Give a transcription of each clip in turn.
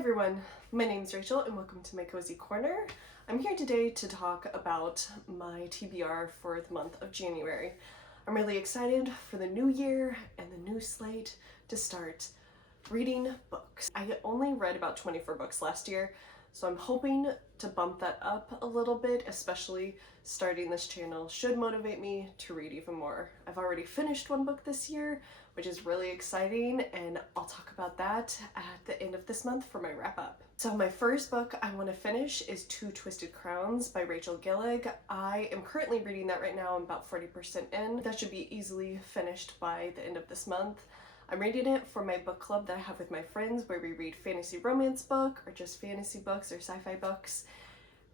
everyone, my name is Rachel and welcome to my Cozy Corner. I'm here today to talk about my TBR for the month of January. I'm really excited for the new year and the new slate to start reading books. I only read about 24 books last year, so I'm hoping to bump that up a little bit, especially starting this channel should motivate me to read even more. I've already finished one book this year, which is really exciting, and I'll talk about that at the end of this month for my wrap up. So my first book I want to finish is Two Twisted Crowns by Rachel Gillig. I am currently reading that right now. I'm about 40% in. That should be easily finished by the end of this month. I'm reading it for my book club that I have with my friends where we read fantasy romance book or just fantasy books or sci-fi books.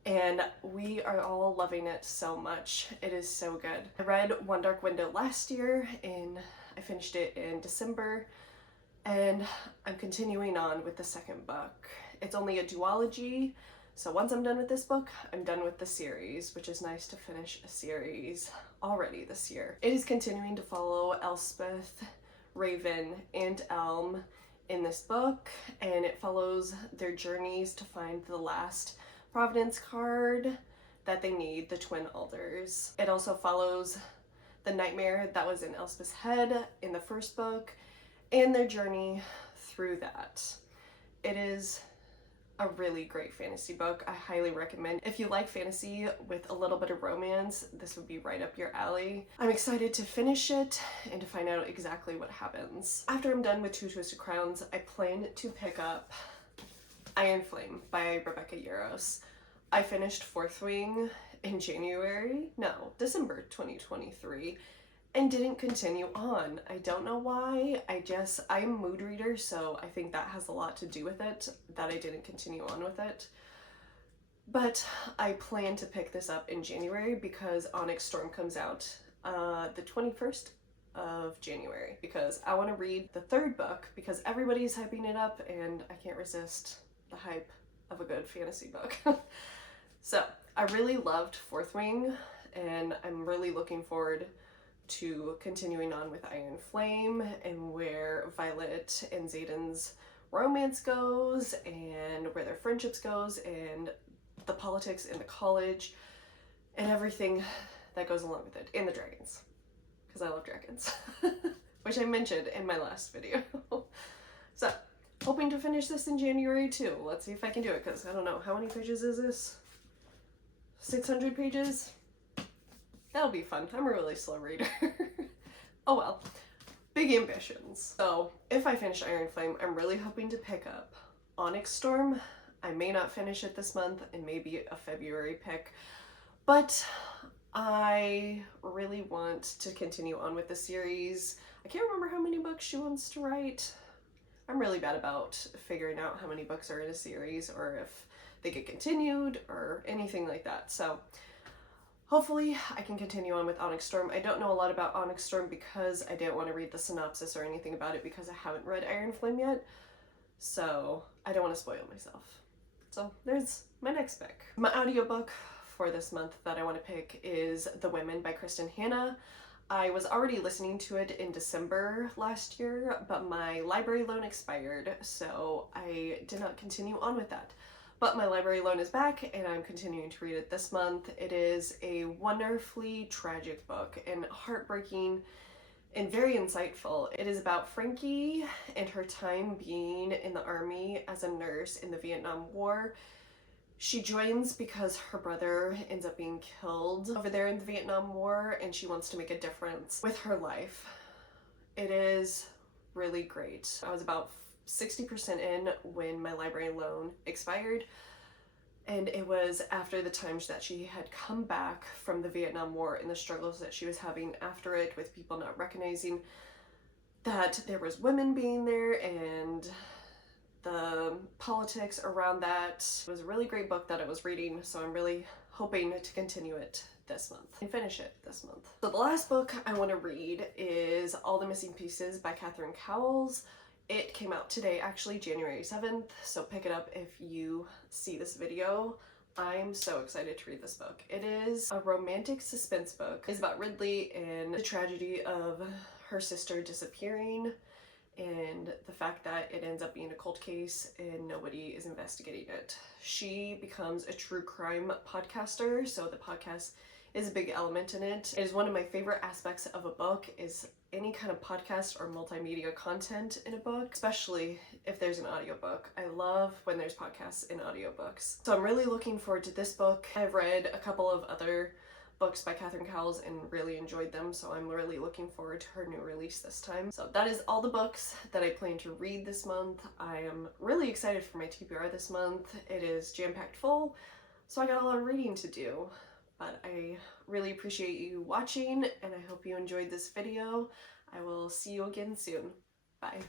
And we are all loving it so much. It is so good. I read One Dark Window last year and I finished it in December, and I'm continuing on with the second book. It's only a duology, so once I'm done with this book, I'm done with the series, which is nice to finish a series already this year. It is continuing to follow Elspeth, Raven, and Elm in this book, and it follows their journeys to find the last Providence card that they need, the Twin Alders. It also follows the nightmare that was in Elspeth's head in the first book and their journey through that. It is a really great fantasy book. I highly recommend. If you like fantasy with a little bit of romance, this would be right up your alley. I'm excited to finish it and to find out exactly what happens. After I'm done with Two Twisted Crowns, I plan to pick up Iron Flame by Rebecca Yarros. I finished Fourth Wing in December 2023 and didn't continue on. I don't know why. I'm a mood reader, so I think that has a lot to do with it, that I didn't continue on with it. But I plan to pick this up in January because Onyx Storm comes out the 21st of January, because I want to read the third book because everybody's hyping it up and I can't resist the hype of a good fantasy book. So I really loved Fourth Wing, and I'm really looking forward to continuing on with Iron Flame and where Violet and Xaden's romance goes and where their friendships goes and the politics in the college and everything that goes along with it, and the dragons, because I love dragons, which I mentioned in my last video. So hoping to finish this in January too. Let's see if I can do it, because I don't know, how many pages is this? 600 pages? That'll be fun. I'm a really slow reader. Oh well. Big ambitions. So if I finish Iron Flame, I'm really hoping to pick up Onyx Storm. I may not finish it this month and maybe a February pick, but I really want to continue on with the series. I can't remember how many books she wants to write. I'm really bad about figuring out how many books are in a series or if they get continued or anything like that. So hopefully I can continue on with Onyx Storm. I don't know a lot about Onyx Storm because I didn't want to read the synopsis or anything about it because I haven't read Iron Flame yet. So I don't want to spoil myself. So there's my next pick. My audiobook for this month that I want to pick is The Women by Kristen Hanna. I was already listening to it in December last year, but my library loan expired, so I did not continue on with that. But my library loan is back and I'm continuing to read it this month. It is a wonderfully tragic book and heartbreaking and very insightful. It is about Frankie and her time being in the army as a nurse in the Vietnam War. She joins because her brother ends up being killed over there in the Vietnam War and she wants to make a difference with her life. It is really great. I was about 60% in when my library loan expired, and it was after the times that she had come back from the Vietnam War and the struggles that she was having after it with people not recognizing that there was women being there and the politics around that. It was a really great book that I was reading, so I'm really hoping to continue it this month and finish it this month. So the last book I want to read is All the Missing Pieces by Catherine Cowles. It came out today, actually January 7th, so pick it up if you see this video. I'm so excited to read this book. It is a romantic suspense book. It's about Ridley and the tragedy of her sister disappearing and the fact that it ends up being a cold case and nobody is investigating it. She becomes a true crime podcaster, so the podcast is a big element in it. It is one of my favorite aspects of a book is any kind of podcast or multimedia content in a book, especially if there's an audiobook. I love when there's podcasts and audiobooks. So I'm really looking forward to this book. I've read a couple of other books by Catherine Cowles and really enjoyed them, so I'm really looking forward to her new release this time. So that is all the books that I plan to read this month. I am really excited for my TBR this month. It is jam-packed full, so I got a lot of reading to do. But I really appreciate you watching, and I hope you enjoyed this video. I will see you again soon. Bye.